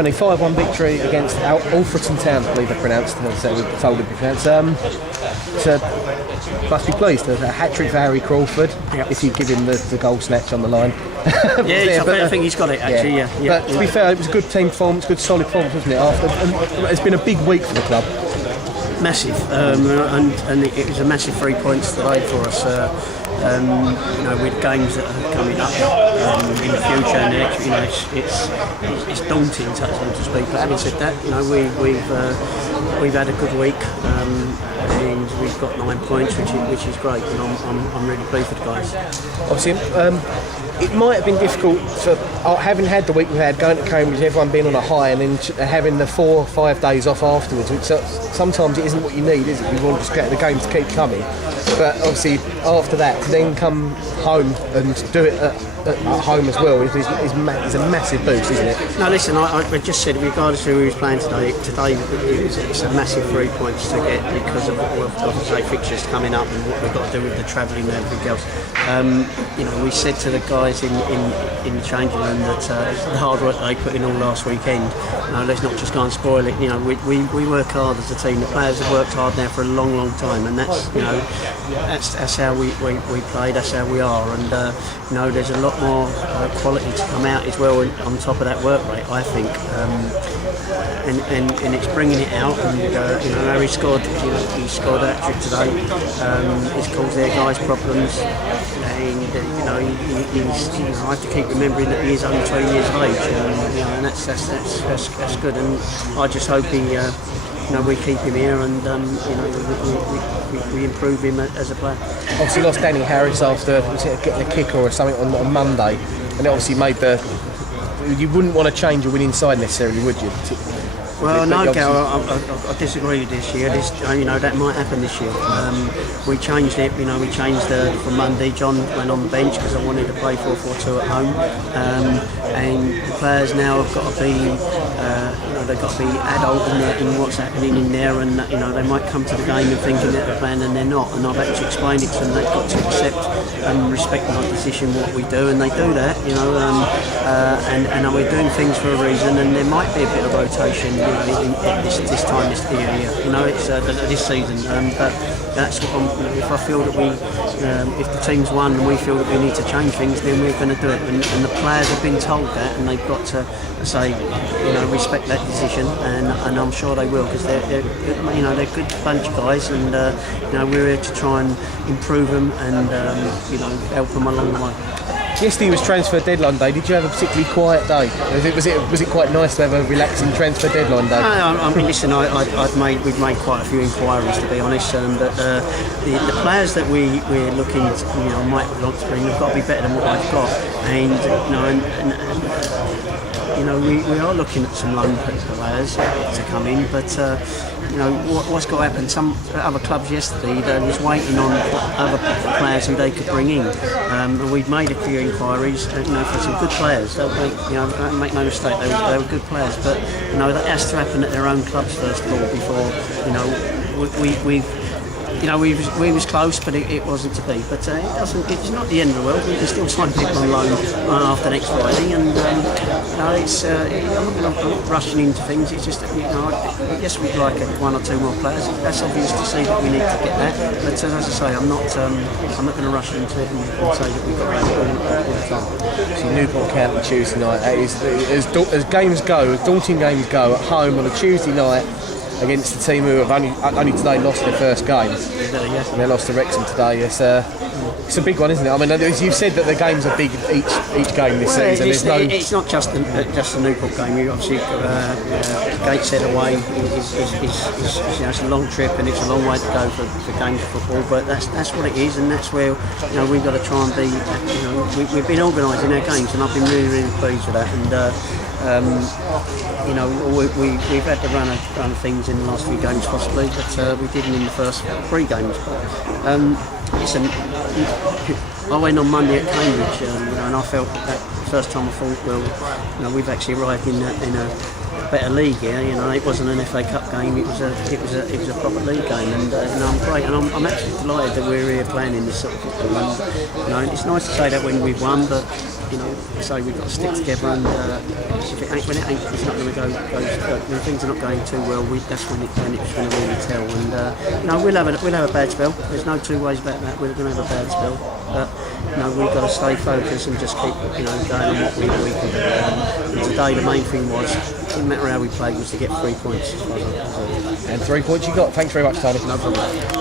Tony, 5-1 victory against Alfreton Town, I believe they're pronounced. Told it to be pronounced. Must be pleased. A hat-trick for Harry Crawford, if you give him the goal snatch on the line. I think he's got it, actually, yeah. But to be fair, it was a good team performance, good solid performance, wasn't it? It's been a big week for the club. Massive, and it was a massive 3 points today for us. With games that are coming up in the future, and it's daunting, so to speak. But having said that, we've had a good week, and we've got 9 points, which is great, and I'm really pleased with the guys. Obviously, it might have been difficult for having had the week we had, going to Cambridge, everyone being on a high, and then having the 4 or 5 days off afterwards. Which sometimes it isn't what you need, is it? You want just get the game to keep coming. But obviously, after that, to then come home and do it at home as well is a massive boost, isn't it? No, listen, I just said, regardless of who was playing today it's a massive 3 points to get because of the fixtures coming up and what we've got to do with the travelling and everything else. We said to the guys in the changing room that the hard work they put in all last weekend, let's not just go and spoil it. We work hard as a team. The players have worked hard now for a long, long time, and that's how we play. That's how we are, and there's a lot more quality to come out as well on top of that work rate, I think, and it's bringing it out. And Harry scored. He scored a hat-trick today. It's caused their guys problems, and I have to keep remembering that he is only 20 years of age, and that's good. And I just hope we keep him here, and we improve him as a player. Obviously lost Danny Harris after getting a kick or something on Monday, and it obviously made you wouldn't want to change a winning side necessarily, would you? Well, no, Gal, I disagree with this year. That might happen this year. We changed it. We changed from Monday. John went on the bench because I wanted to play 4-4-2 at home, and the players now have got to be, they've got to be adult in what's happening in there, and they might come to the game and thinking that they're playing and they're not. And I've actually explained it to them. They've got to accept and respect my decision, what we do, and they do that. And we're doing things for a reason, and there might be a bit of rotation. This time this year, it's this season. But that's what if I feel that if the team's won and we feel that we need to change things, then we're going to do it. And the players have been told that, and they've got to say, respect that decision, and I'm sure they will, because they're a good bunch of guys, and we're here to try and improve them and help them along the way. Yesterday was transfer deadline day. Did you have a particularly quiet day? Was it quite nice to have a relaxing transfer deadline day? Listen, we've made quite a few inquiries, to be honest, but the players that we're looking to, might want to bring, have got to be better than what I've got, and we are looking at some loan players to come in, but what's got to happen? Some other clubs yesterday, they was waiting on other players who they could bring in, and we've made a few inquiries, for some good players. Make no mistake, they were good players, but that has to happen at their own clubs first of all before we was close, but it wasn't to be. But it's not the end of the world. We can still sign people on loan after next Friday, and I'm not rushing into things. It's just yes, we'd like 1 or 2 more players. That's obvious to see that we need to get that. But as I say, I'm not going to rush into it and say that we've got to all the time. See, Newport County Tuesday night. As games go, as daunting games go, at home on a Tuesday night against the team who have only today lost their first game. And they lost to Wrexham today. It's a big one, isn't it? I mean, as you've said that the games are big each game this season. It's not just the Newport game. You obviously Gateshead away it's a long trip and it's a long way to go for games of football. But that's what it is, and that's where we've got to try and be. We've been organising our games, and I've been really, really pleased with that. And we've had to run of things in the last few games possibly, but we didn't in the first 3 games. Listen, I went on Monday at Cambridge, and I felt that first time I thought, we've actually arrived in a better league here. It wasn't an FA Cup game; it was a proper league game, and I'm great, and I'm actually delighted that we're here playing in this sort of football. And it's nice to say that when we've won, but you know, say we've got to stick together, and if it ain't, when it's not going to go, when things are not going too well, that's when it's going to really tell. And you know, we'll have a bad spell. There's no two ways about that. We're going to have a bad spell, but you know, we've got to stay focused and just keep, you know, going on what we can do. And today the main thing was, it didn't matter how we played, was to get 3 points. As far as I'm concerned. And 3 points you got. Thanks very much, Tony. No problem.